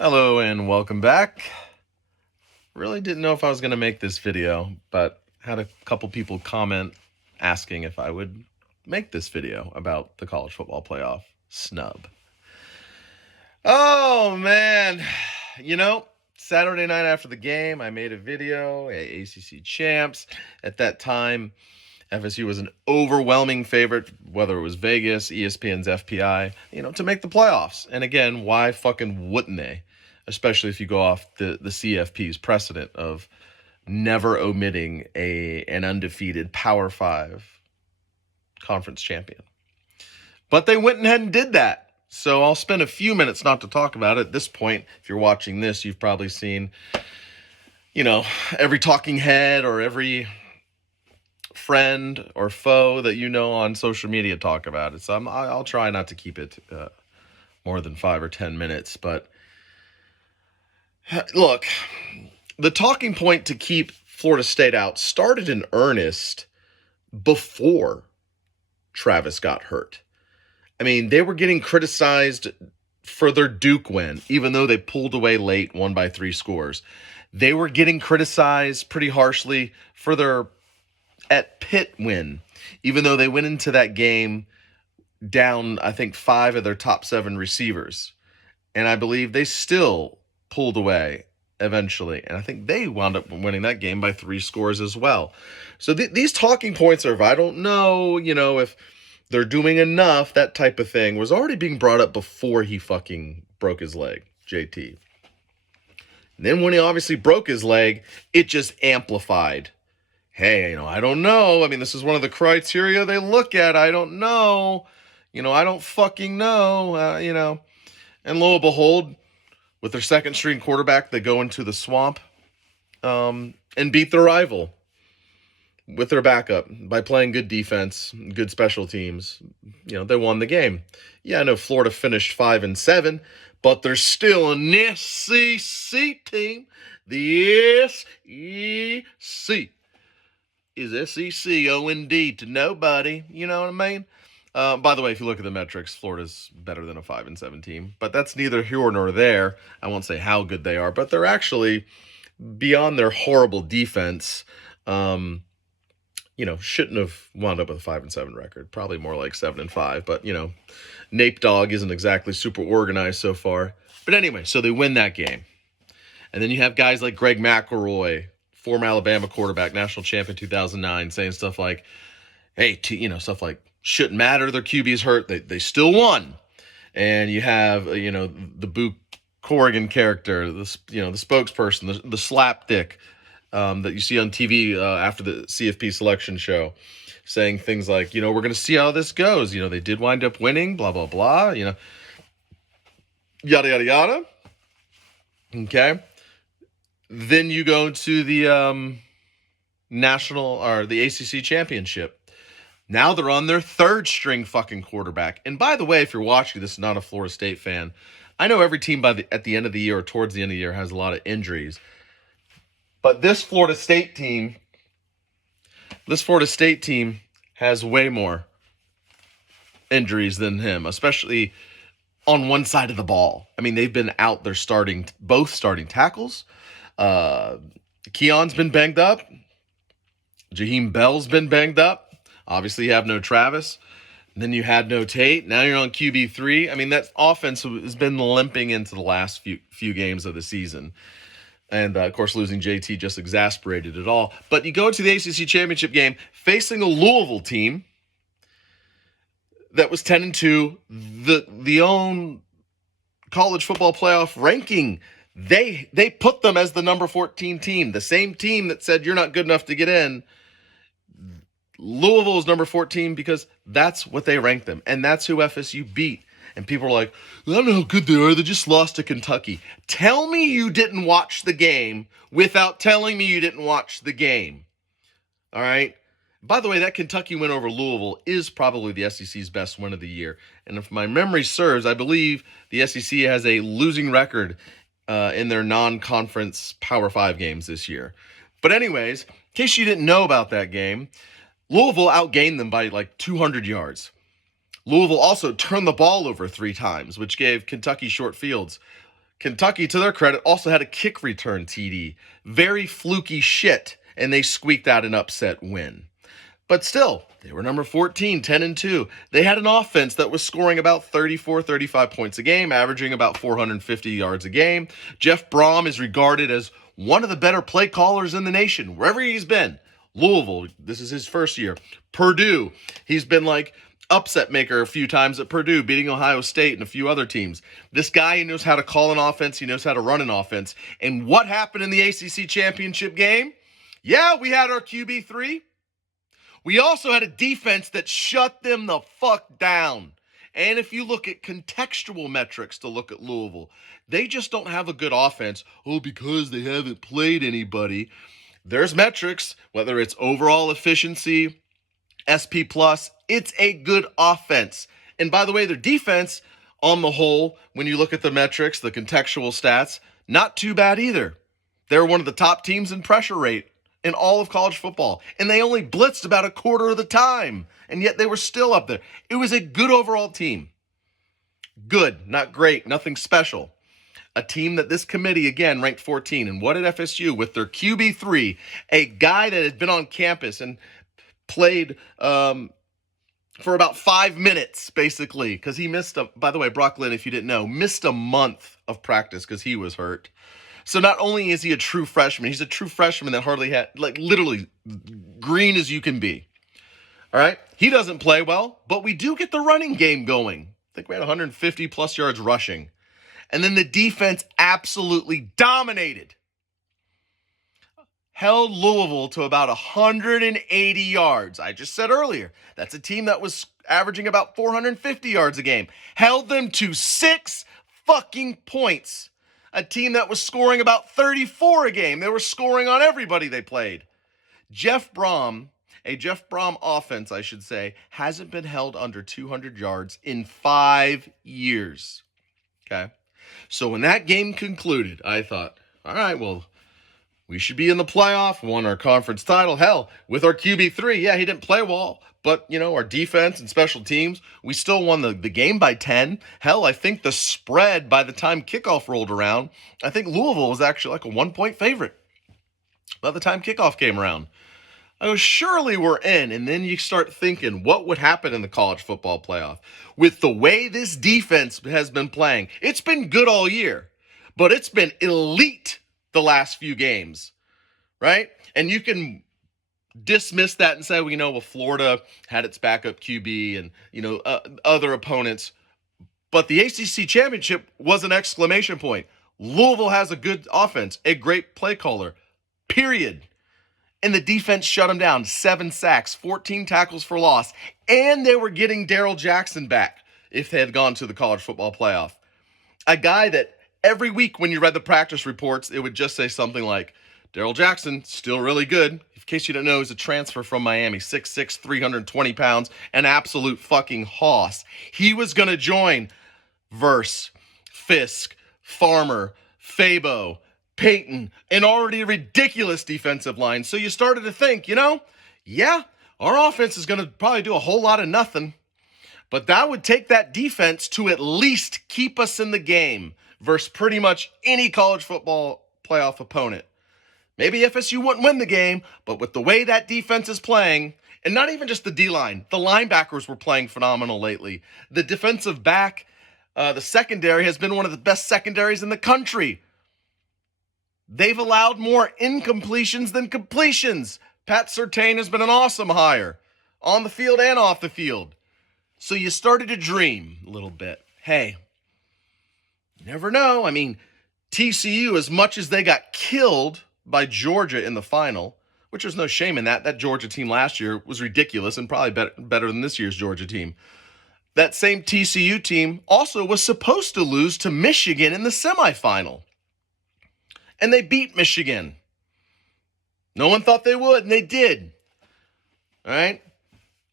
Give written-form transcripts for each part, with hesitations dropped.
Hello and welcome back. Really didn't know if I was going to make this video, but had a couple people comment asking if I would make this video about the college football playoff snub. Oh man, Saturday night after the game, I made a video, ACC champs. At that time, FSU was an overwhelming favorite, whether it was Vegas, ESPN's FPI, to make the playoffs. And again, why fucking wouldn't they? Especially if you go off the CFP's precedent of never omitting an undefeated Power 5 conference champion. But they went ahead and did that. So I'll spend a few minutes not to talk about it. At this point, if you're watching this, you've probably seen, every talking head or every friend or foe that on social media talk about it. So I'll try not to keep it more than 5 or 10 minutes. But look, the talking point to keep Florida State out started in earnest before Travis got hurt. I mean, they were getting criticized for their Duke win, even though they pulled away late, won by 3 scores. They were getting criticized pretty harshly for their at Pitt win, even though they went into that game down, I think, 5 of their top 7 receivers. And I believe they still pulled away eventually. And I think they wound up winning that game by 3 scores as well. So these talking points are, if I don't know, if they're doing enough, that type of thing was already being brought up before he fucking broke his leg, JT. And then when he obviously broke his leg, it just amplified. Hey, I don't know. I mean, this is one of the criteria they look at. I don't know. I don't fucking know. And lo and behold, with their second string quarterback, they go into the swamp and beat their rival with their backup by playing good defense, good special teams. They won the game. Yeah, I know Florida finished 5-7, but they're still an SEC team. The SEC is SEC O-N-D to nobody. You know what I mean? By the way, if you look at the metrics, Florida's better than a 5-7 team, but that's neither here nor there. I won't say how good they are, but they're actually beyond their horrible defense. Shouldn't have wound up with a 5-7 record. Probably more like 7-5. But Nape Dog isn't exactly super organized so far. But anyway, so they win that game, and then you have guys like Greg McElroy, former Alabama quarterback, national champion 2009, saying stuff like, "Hey, stuff like shouldn't matter. Their QB's hurt. They still won." And you have the Boo Corrigan character, the spokesperson, the slapdick that you see on TV after the CFP selection show, saying things like, we're going to see how this goes. They did wind up winning, blah, blah, blah, yada, yada, yada. Okay. Then you go to the national or the ACC championship. Now they're on their third string fucking quarterback. And by the way, if you're watching this, not a Florida State fan, I know every team at the end of the year or towards the end of the year has a lot of injuries. But this Florida State team has way more injuries than him, especially on one side of the ball. I mean, they've been out there both starting tackles. Keon's been banged up. Jaheim Bell's been banged up. Obviously, you have no Travis. And then you had no Tate. Now you're on QB3. I mean, that offense has been limping into the last few games of the season. And, of course, losing JT just exasperated it all. But you go into the ACC championship game facing a Louisville team that was 10-2, the own college football playoff ranking. They put them as the number 14 team, the same team that said you're not good enough to get in. Louisville is number 14 because that's what they ranked them, and that's who FSU beat. And people are like, I don't know how good they are. They just lost to Kentucky. Tell me you didn't watch the game without telling me you didn't watch the game. All right? By the way, that Kentucky win over Louisville is probably the SEC's best win of the year. And if my memory serves, I believe the SEC has a losing record in their non-conference Power 5 games this year. But anyways, in case you didn't know about that game, Louisville outgained them by like 200 yards. Louisville also turned the ball over 3 times, which gave Kentucky short fields. Kentucky, to their credit, also had a kick return TD. Very fluky shit, and they squeaked out an upset win. But still, they were number 14, 10-2. They had an offense that was scoring about 34, 35 points a game, averaging about 450 yards a game. Jeff Brom is regarded as one of the better play callers in the nation, wherever he's been. Louisville, this is his first year. Purdue, he's been like upset maker a few times at Purdue, beating Ohio State and a few other teams. This guy, he knows how to call an offense. He knows how to run an offense. And what happened in the ACC championship game? Yeah, we had our QB3. We also had a defense that shut them the fuck down. And if you look at contextual metrics to look at Louisville, they just don't have a good offense. Oh, because they haven't played anybody. There's metrics, whether it's overall efficiency, SP+, it's a good offense. And by the way, their defense, on the whole, when you look at the metrics, the contextual stats, not too bad either. They're one of the top teams in pressure rate in all of college football. And they only blitzed about a quarter of the time. And yet they were still up there. It was a good overall team. Good, not great, nothing special. A team that this committee, again, ranked 14. And what did FSU with their QB3, a guy that had been on campus and played for about 5 minutes, basically, because he missed by the way, Brock Lynn, if you didn't know, missed a month of practice because he was hurt. So not only is he a true freshman, he's a true freshman that hardly had, like, literally green as you can be. All right? He doesn't play well, but we do get the running game going. I think we had 150 plus yards rushing. And then the defense absolutely dominated. Held Louisville to about 180 yards. I just said earlier, that's a team that was averaging about 450 yards a game. Held them to 6 fucking points. A team that was scoring about 34 a game. They were scoring on everybody they played. Jeff Brom, a Jeff Brom offense, I should say, hasn't been held under 200 yards in 5 years. Okay? So when that game concluded, I thought, all right, well, we should be in the playoff, won our conference title. Hell, with our QB3, yeah, he didn't play well, but, you know, our defense and special teams, we still won the game by 10. Hell, I think the spread by the time kickoff rolled around, I think Louisville was actually like a 1-point favorite by the time kickoff came around. I go, surely we're in. And then you start thinking, what would happen in the college football playoff? With the way this defense has been playing, it's been good all year, but it's been elite the last few games, right? And you can dismiss that and say, well, you know, well, Florida had its backup QB and, you know, other opponents. But the ACC championship was an exclamation point. Louisville has a good offense, a great play caller, period. And the defense shut them down. 7 sacks, 14 tackles for loss. And they were getting Darrell Jackson back if they had gone to the college football playoff. A guy that every week when you read the practice reports, it would just say something like, Darrell Jackson, still really good. In case you don't know, he's a transfer from Miami. 6'6", 320 pounds, an absolute fucking hoss. He was going to join Verse, Fisk, Farmer, Fabo, Peyton, an already ridiculous defensive line. So you started to think, you know, yeah, our offense is going to probably do a whole lot of nothing. But that would take that defense to at least keep us in the game versus pretty much any college football playoff opponent. Maybe FSU wouldn't win the game, but with the way that defense is playing, and not even just the D-line, the linebackers were playing phenomenal lately. The defensive back, the secondary has been one of the best secondaries in the country. They've allowed more incompletions than completions. Pat Surtain has been an awesome hire, on the field and off the field. So you started to dream a little bit. Hey, you never know. I mean, TCU, as much as they got killed by Georgia in the final, which there's no shame in that. That Georgia team last year was ridiculous and probably better than this year's Georgia team. That same TCU team also was supposed to lose to Michigan in the semifinal. And they beat Michigan. No one thought they would, and they did. All right?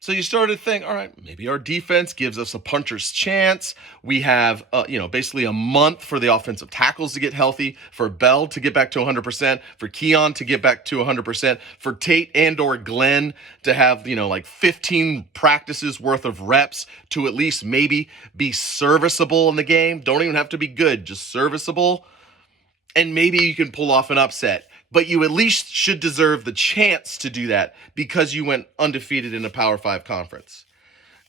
So you started to think, all right, maybe our defense gives us a puncher's chance. We have, basically a month for the offensive tackles to get healthy, for Bell to get back to 100%, for Keon to get back to 100%, for Tate and or Glenn to have, like 15 practices worth of reps to at least maybe be serviceable in the game. Don't even have to be good, just serviceable. And maybe you can pull off an upset. But you at least should deserve the chance to do that because you went undefeated in a Power 5 conference.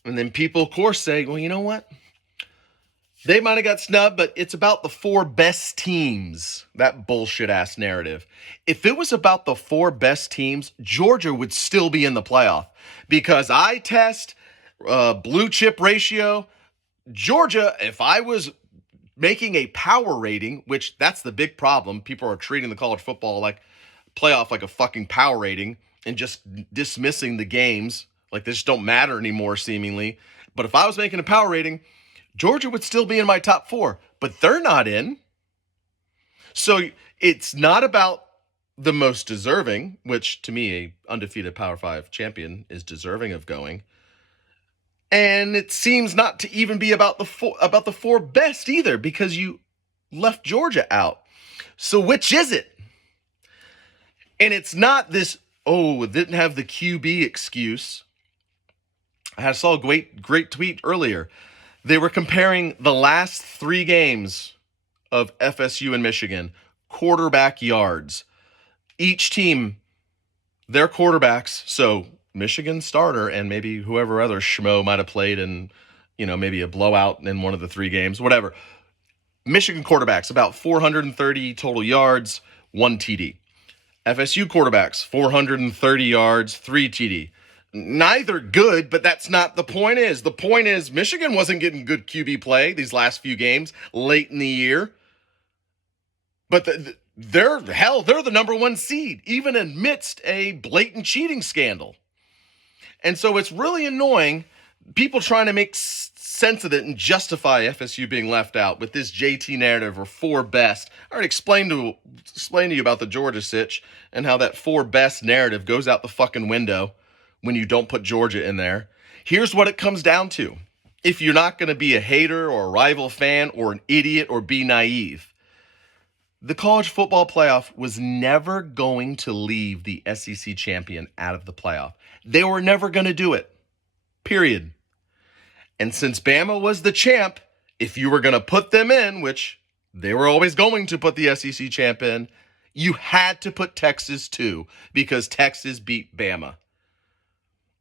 And then people, of course, say, well, you know what? They might have got snubbed, but it's about the 4 best teams. That bullshit-ass narrative. If it was about the 4 best teams, Georgia would still be in the playoff. Because I test blue chip ratio. Georgia, if I was making a power rating, which that's the big problem. People are treating the college football playoff like a fucking power rating and just dismissing the games like they just don't matter anymore, seemingly. But if I was making a power rating, Georgia would still be in my top 4, but they're not in. So it's not about the most deserving, which to me, a undefeated Power 5 champion is deserving of going. And it seems not to even be about the 4 best either, because you left Georgia out. So which is it? And it's not this, it didn't have the QB excuse. I saw a great tweet earlier. They were comparing the last 3 games of FSU and Michigan, quarterback yards. Each team, their quarterbacks, so Michigan starter and maybe whoever other schmo might have played in, maybe a blowout in one of the 3 games, whatever. Michigan quarterbacks, about 430 total yards, 1 TD. FSU quarterbacks, 430 yards, 3 TD. Neither good, but that's not the point is. The point is Michigan wasn't getting good QB play these last few games late in the year. But they're the number 1 seed, even amidst a blatant cheating scandal. And so it's really annoying, people trying to make sense of it and justify FSU being left out with this JT narrative or 4 best. I already explained to you about the Georgia sitch and how that 4 best narrative goes out the fucking window when you don't put Georgia in there. Here's what it comes down to. If you're not going to be a hater or a rival fan or an idiot or be naive, the college football playoff was never going to leave the SEC champion out of the playoff. They were never going to do it. Period. And since Bama was the champ, if you were going to put them in, which they were always going to put the SEC champ in, you had to put Texas too, because Texas beat Bama.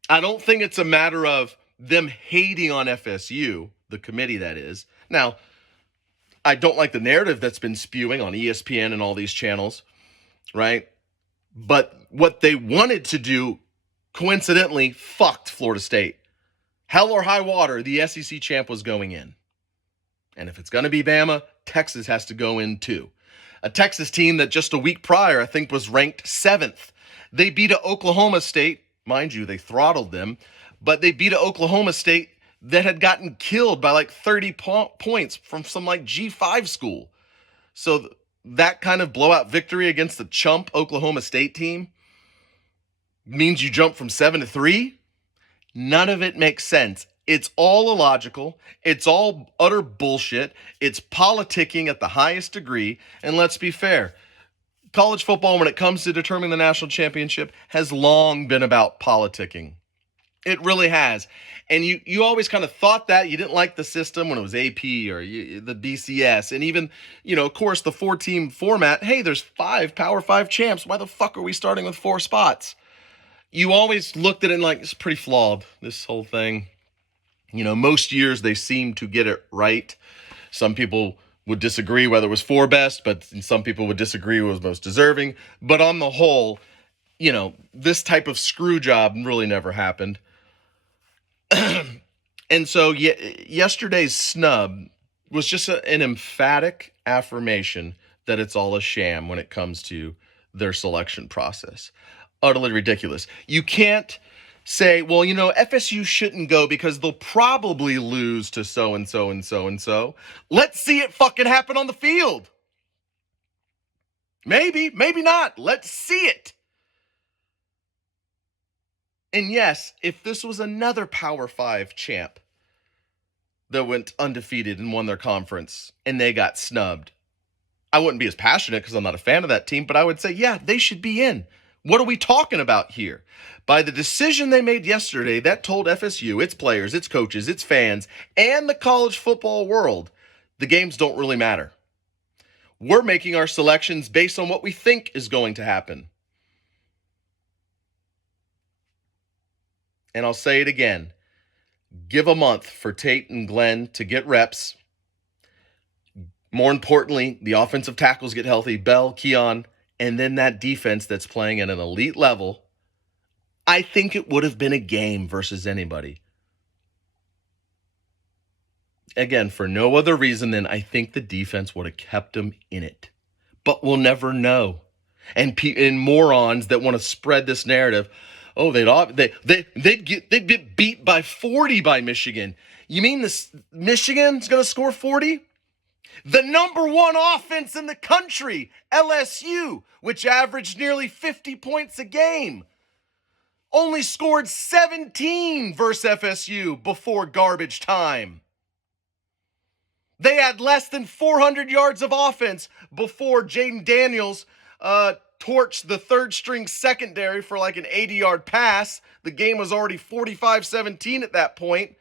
I don't think it's a matter of them hating on FSU, the committee that is. Now, I don't like the narrative that's been spewing on ESPN and all these channels, right? But what they wanted to do, coincidentally, fucked Florida State. Hell or high water, the SEC champ was going in. And if it's going to be Bama, Texas has to go in too. A Texas team that just a week prior, I think, was ranked 7th. They beat Oklahoma State. Mind you, they throttled them. But they beat Oklahoma State that had gotten killed by 30 points from some G5 school. So that kind of blowout victory against the chump Oklahoma State team means you jump from 7 to 3. None of it makes sense. It's all illogical. It's all utter bullshit. It's politicking at the highest degree. And let's be fair, college football, when it comes to determining the national championship, has long been about politicking. It really has. And you always kind of thought that. You didn't like the system when it was AP or the BCS. And even, of course, the 4-team format. Hey, there's 5 Power 5 champs. Why the fuck are we starting with 4 spots? You always looked at it and it's pretty flawed, this whole thing. Most years they seem to get it right. Some people would disagree whether it was 4 best, but some people would disagree who was most deserving. But on the whole, this type of screw job really never happened. And so yesterday's snub was just an emphatic affirmation that it's all a sham when it comes to their selection process. Utterly ridiculous. You can't say, well, FSU shouldn't go because they'll probably lose to so-and-so and so-and-so. Let's see it fucking happen on the field. Maybe not. Let's see it. And yes, if this was another Power 5 champ that went undefeated and won their conference and they got snubbed, I wouldn't be as passionate because I'm not a fan of that team, but I would say, yeah, they should be in. What are we talking about here? By the decision they made yesterday, that told FSU, its players, its coaches, its fans, and the college football world, the games don't really matter. We're making our selections based on what we think is going to happen. And I'll say it again. Give a month for Tate and Glenn to get reps. More importantly, the offensive tackles get healthy, Bell, Keon, and then that defense that's playing at an elite level. I think it would have been a game versus anybody. Again, for no other reason than I think the defense would have kept them in it. But we'll never know. And morons that want to spread this narrative, oh, they'd get beat by 40 by Michigan. You mean this Michigan's going to score 40? The number one offense in the country, LSU, which averaged nearly 50 points a game, only scored 17 versus FSU before garbage time. They had less than 400 yards of offense before Jaden Daniels torched the third-string secondary for like an 80-yard pass. The game was already 45-17 at that point.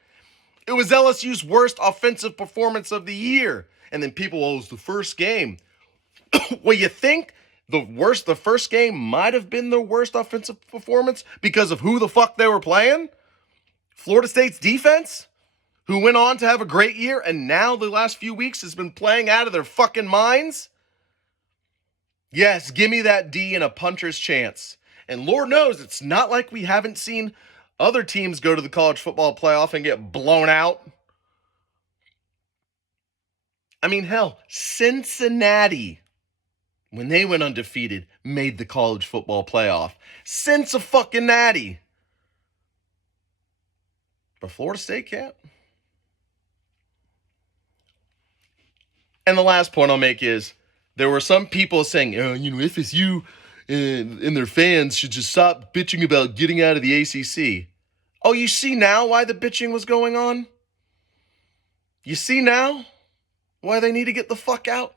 It was LSU's worst offensive performance of the year. And then people, it was the first game. Well, you think the first game might have been their worst offensive performance because of who the fuck they were playing? Florida State's defense, who went on to have a great year and now the last few weeks has been playing out of their fucking minds? Yes, give me that D and a puncher's chance. And Lord knows it's not like we haven't seen other teams go to the college football playoff and get blown out. I mean, hell, Cincinnati, when they went undefeated, made the college football playoff. Cincinnati. But Florida State can't. And the last point I'll make is, there were some people saying, FSU and their fans should just stop bitching about getting out of the ACC. Oh, you see now why the bitching was going on? You see now why they need to get the fuck out?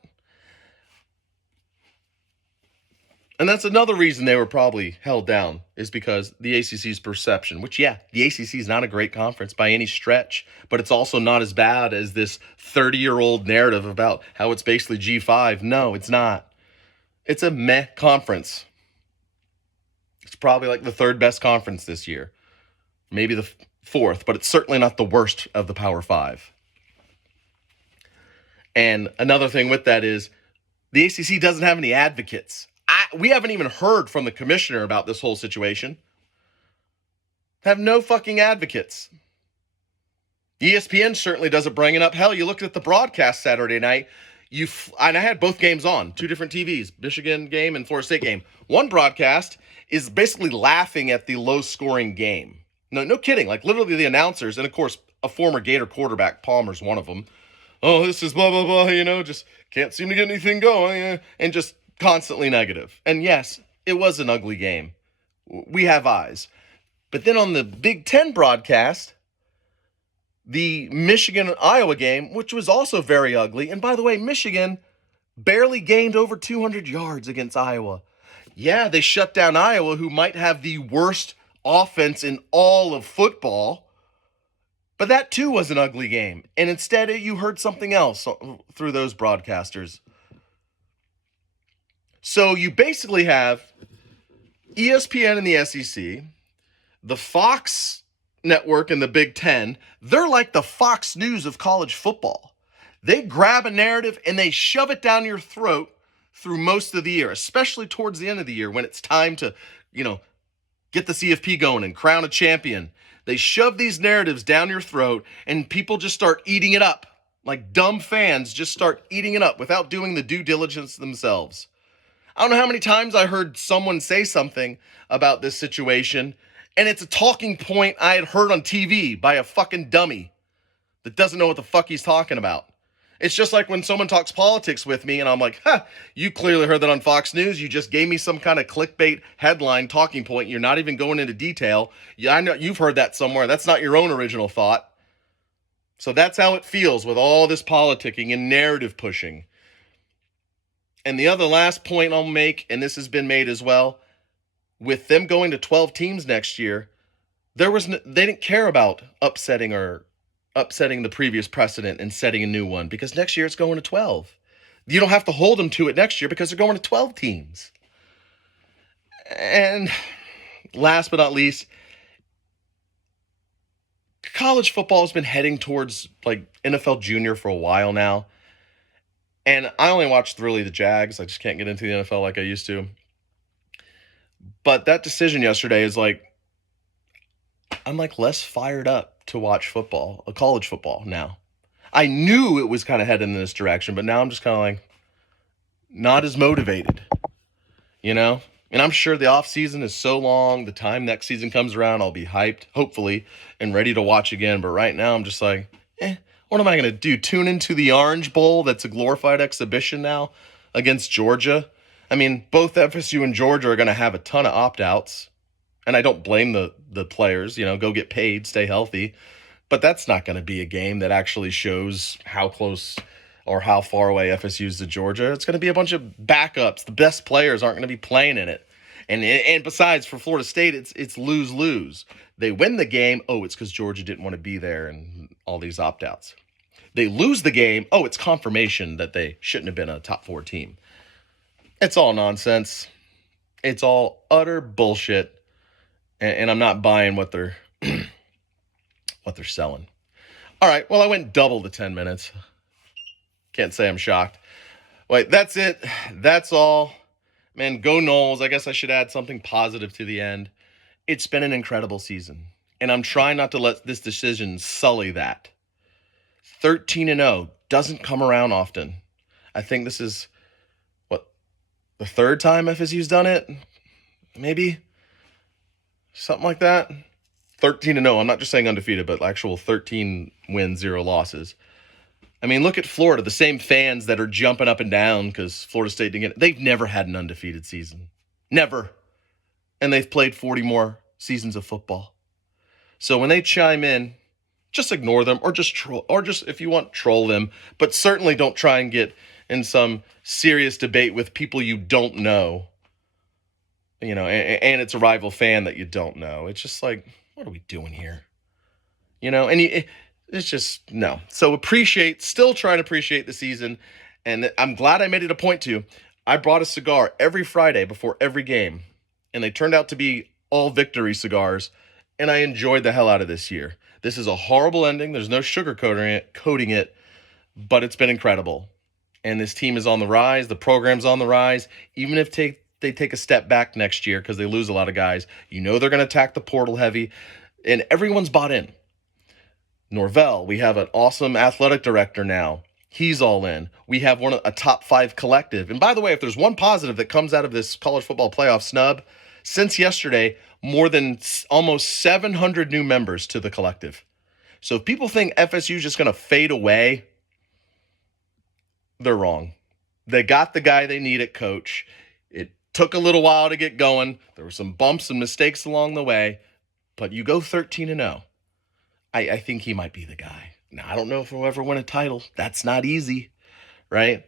And that's another reason they were probably held down, is because the ACC's perception, which, yeah, the ACC is not a great conference by any stretch, but it's also not as bad as this 30-year-old narrative about how it's basically G5. No, it's not. It's a meh conference. It's probably like the third best conference this year. Maybe the fourth, but it's certainly not the worst of the Power Five. And another thing with that is the ACC doesn't have any advocates. We haven't even heard from the commissioner about this whole situation. Have no fucking advocates. ESPN certainly doesn't bring it up. Hell, you looked at the broadcast Saturday night. And I had both games on, two different TVs, Michigan game and Florida State game. One broadcast is basically laughing at the low-scoring game. No kidding. Like, literally the announcers, and of course, a former Gator quarterback, Palmer's one of them. Oh, this is blah, blah, blah, just can't seem to get anything going, and just constantly negative. And yes, it was an ugly game. We have eyes. But then on the Big Ten broadcast, the Michigan-Iowa game, which was also very ugly. And by the way, Michigan barely gained over 200 yards against Iowa. Yeah, they shut down Iowa, who might have the worst offense in all of football. But that too was an ugly game. And instead, you heard something else through those broadcasters. So you basically have ESPN and the SEC, the Fox network and the Big Ten. They're like the Fox News of college football. They grab a narrative and they shove it down your throat through most of the year, especially towards the end of the year when it's time to, get the CFP going and crown a champion. They shove these narratives down your throat and people just start eating it up. Like dumb fans just start eating it up without doing the due diligence themselves. I don't know how many times I heard someone say something about this situation, and it's a talking point I had heard on TV by a fucking dummy that doesn't know what the fuck he's talking about. It's just like when someone talks politics with me and I'm like, you clearly heard that on Fox News. You just gave me some kind of clickbait headline talking point. You're not even going into detail. Yeah, I know you've heard that somewhere. That's not your own original thought. So that's how it feels with all this politicking and narrative pushing. And the other last point I'll make, and this has been made as well, with them going to 12 teams next year, they didn't care about upsetting the previous precedent and setting a new one, because next year it's going to 12. You don't have to hold them to it next year because they're going to 12 teams. And last but not least, college football has been heading towards like NFL Junior for a while now. And I only watched really the Jags. I just can't get into the NFL like I used to. But that decision yesterday is like, I'm like less fired up to watch football, college football now. I knew it was kind of heading in this direction, but now I'm just kind of like not as motivated, you know? And I'm sure the off season is so long. The time next season comes around, I'll be hyped, hopefully, and ready to watch again. But right now I'm just like, what am I going to do? Tune into the Orange Bowl that's a glorified exhibition now against Georgia? I mean, both FSU and Georgia are going to have a ton of opt-outs. And I don't blame the players, go get paid, stay healthy. But that's not going to be a game that actually shows how close or how far away FSU is to Georgia. It's going to be a bunch of backups. The best players aren't going to be playing in it. And besides, for Florida State, it's lose-lose. They win the game, it's because Georgia didn't want to be there and all these opt-outs. They lose the game, it's confirmation that they shouldn't have been a top 4 team. It's all nonsense. It's all utter bullshit. And I'm not buying what they're selling. All right, well, I went double the 10 minutes. Can't say I'm shocked. Wait, that's it. That's all. Man, go Noles. I guess I should add something positive to the end. It's been an incredible season, and I'm trying not to let this decision sully that. 13-0 doesn't come around often. I think this is, the third time FSU's done it? Maybe? Something like that. 13-0. I'm not just saying undefeated, but actual 13 wins, 0 losses. I mean, look at Florida. The same fans that are jumping up and down because Florida State didn't get it. They've never had an undefeated season. Never. And they've played 40 more seasons of football. So when they chime in, just ignore them or just troll, or just, if you want, troll them. But certainly don't try and get in some serious debate with people you don't know. And it's a rival fan that you don't know. It's just like, what are we doing here? It's just, no. So still trying to appreciate the season. And I'm glad I made it a point to. I brought a cigar every Friday before every game. And they turned out to be all victory cigars. And I enjoyed the hell out of this year. This is a horrible ending. There's no sugarcoating it, but it's been incredible. And this team is on the rise. The program's on the rise. Even if they take a step back next year because they lose a lot of guys, they're going to attack the portal heavy. And everyone's bought in. Norvell, we have an awesome athletic director now. He's all in. We have a top 5 collective. And by the way, if there's one positive that comes out of this college football playoff snub, since yesterday, more than almost 700 new members to the collective. So if people think FSU is just going to fade away, they're wrong. They got the guy they need at coach. It took a little while to get going. There were some bumps and mistakes along the way, but you go 13-0. I think he might be the guy. Now, I don't know if he'll ever win a title. That's not easy, right?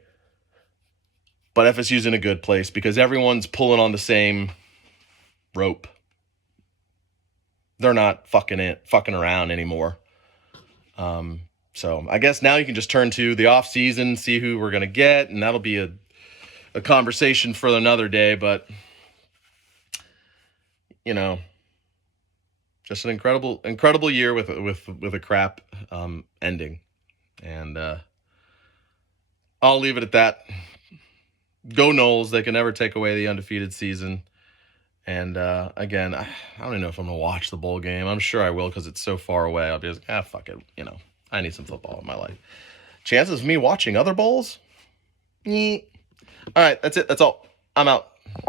But FSU's in a good place because everyone's pulling on the same rope. They're not fucking around anymore. So I guess now you can just turn to the off season, see who we're going to get, and that'll be a conversation for another day. But, just an incredible year with a crap ending. And I'll leave it at that. Go Noles. They can never take away the undefeated season. And again, I don't even know if I'm going to watch the bowl game. I'm sure I will because it's so far away. I'll be like, fuck it. I need some football in my life. Chances of me watching other bowls? All right, that's it. That's all. I'm out.